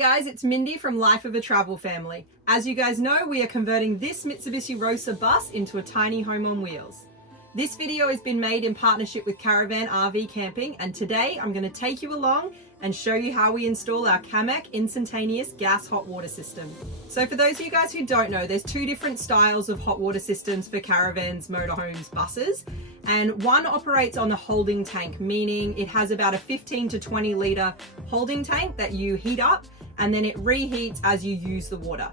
guys, it's Mindy from Life of a Travel Family. As you guys know, we are converting this Mitsubishi Rosa bus into a tiny home on wheels. This video has been made in partnership with Caravan RV Camping, and today I'm going to take you along and show you how we install our Camec instantaneous gas hot water system. So for those of you guys who don't know, there's two different styles of hot water systems for caravans, motorhomes, buses. And one operates on a holding tank, meaning it has about a 15 to 20 litre holding tank that you heat up and then it reheats as you use the water.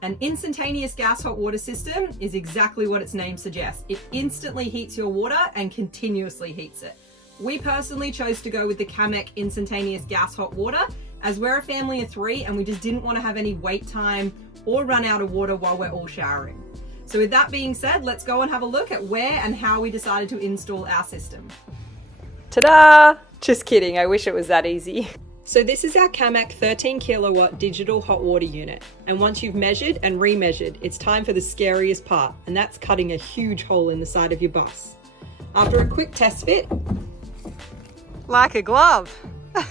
An instantaneous gas hot water system is exactly what its name suggests. It instantly heats your water and continuously heats it. We personally chose to go with the Camec instantaneous gas hot water as we're a family of 3 and we just didn't want to have any wait time or run out of water while we're all showering. So with that being said, let's go and have a look at where and how we decided to install our system. Ta-da! Just kidding, I wish it was that easy. So this is our Camec 13 kilowatt digital hot water unit. And once you've measured and remeasured, it's time for the scariest part, and that's cutting a huge hole in the side of your bus. After a quick test fit, Like a glove.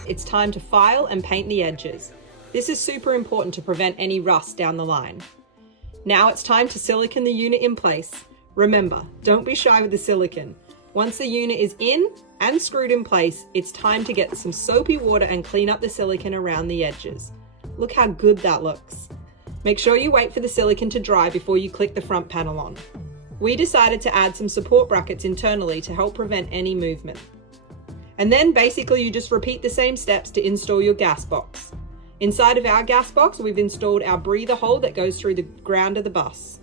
it's time to file and paint the edges. This is super important to prevent any rust down the line. Now it's time to silicone the unit in place. Remember, don't be shy with the silicone. Once the unit is in and screwed in place, it's time to get some soapy water and clean up the silicone around the edges. Look how good that looks. Make sure you wait for the silicone to dry before you click the front panel on. We decided to add some support brackets internally to help prevent any movement. And then basically you just repeat the same steps to install your gas box. Inside of our gas box, we've installed our breather hole that goes through the ground of the bus.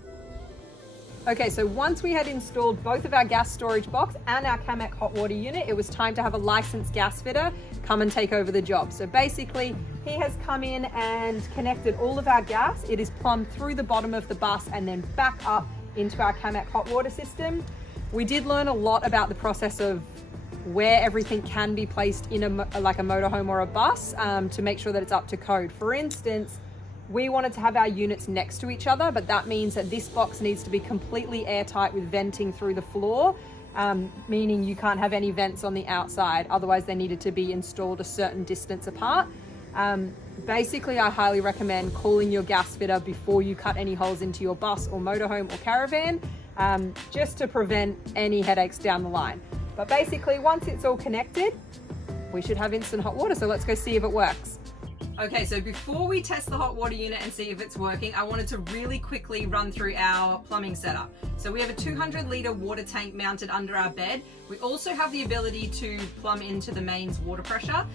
Okay, so once we had installed both of our gas storage box and our Camec hot water unit, it was time to have a licensed gas fitter come and take over the job. So basically, he has come in and connected all of our gas. It is plumbed through the bottom of the bus and then back up into our Camec hot water system. We did learn a lot about the process of where everything can be placed in like a motorhome or a bus to make sure that it's up to code. For instance, we wanted to have our units next to each other, but that means that this box needs to be completely airtight with venting through the floor, meaning you can't have any vents on the outside. Otherwise, they needed to be installed a certain distance apart. Basically, I highly recommend calling your gas fitter before you cut any holes into your bus or motorhome or caravan, just to prevent any headaches down the line. But basically, once it's all connected, we should have instant hot water. So let's go see if it works. Okay, so before we test the hot water unit and see if it's working, I wanted to really quickly run through our plumbing setup. So we have a 200 litre water tank mounted under our bed. We also have the ability to plumb into the mains water pressure.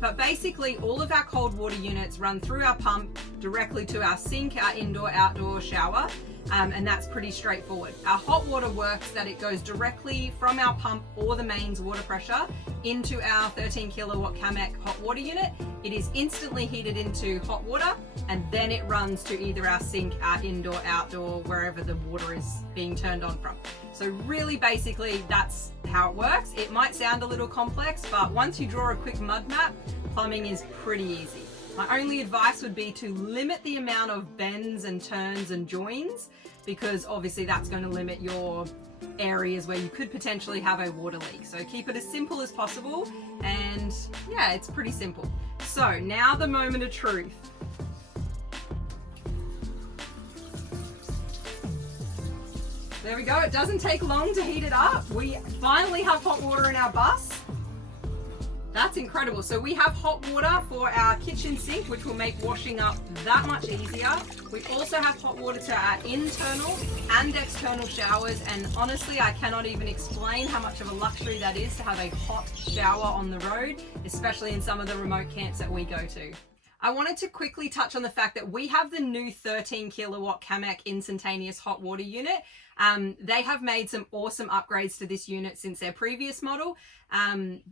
But basically all of our cold water units run through our pump directly to our sink, our indoor-outdoor shower. And that's pretty straightforward. Our hot water works that it goes directly from our pump or the mains water pressure into our 13 kilowatt Camec hot water unit. It is instantly heated into hot water and then it runs to either our sink, our indoor, outdoor, wherever the water is being turned on from. So really basically that's how it works. It might sound a little complex, but once you draw a quick mud map, plumbing is pretty easy. My only advice would be to limit the amount of bends and turns and joins, because obviously that's going to limit your areas where you could potentially have a water leak. So keep it as simple as possible, and yeah, it's pretty simple. So now the moment of truth. There we go. It doesn't take long to heat it up. We finally have hot water in our bus. That's incredible. So we have hot water for our kitchen sink, which will make washing up that much easier. We also have hot water to our internal and external showers. And honestly, I cannot even explain how much of a luxury that is to have a hot shower on the road, especially in some of the remote camps that we go to. I wanted to quickly touch on the fact that we have the new 13 kilowatt Camec instantaneous hot water unit. They have made some awesome upgrades to this unit since their previous model.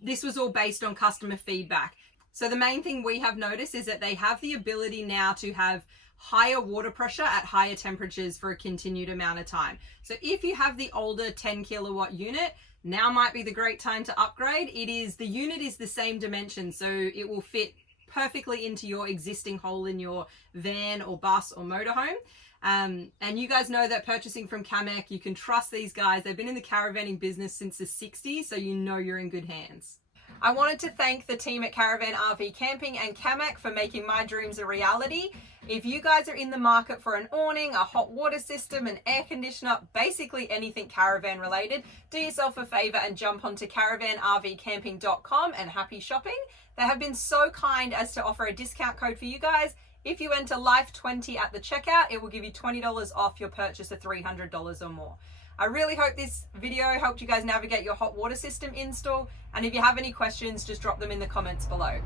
This was all based on customer feedback. So the main thing we have noticed is that they have the ability now to have higher water pressure at higher temperatures for a continued amount of time. So if you have the older 10 kilowatt unit, now might be the great time to upgrade. The unit is the same dimension, so it will fit perfectly into your existing hole in your van or bus or motorhome. And you guys know that purchasing from Camec, you can trust these guys. They've been in the caravanning business since the 60s, so you know you're in good hands. I wanted to thank the team at Caravan RV Camping and Camec for making my dreams a reality. If you guys are in the market for an awning, a hot water system, an air conditioner, basically anything caravan related, do yourself a favor and jump onto caravanrvcamping.com and happy shopping. They have been so kind as to offer a discount code for you guys. If you enter LIFE20 at the checkout, it will give you $20 off your purchase of $300 or more. I really hope this video helped you guys navigate your hot water system install. And if you have any questions, just drop them in the comments below.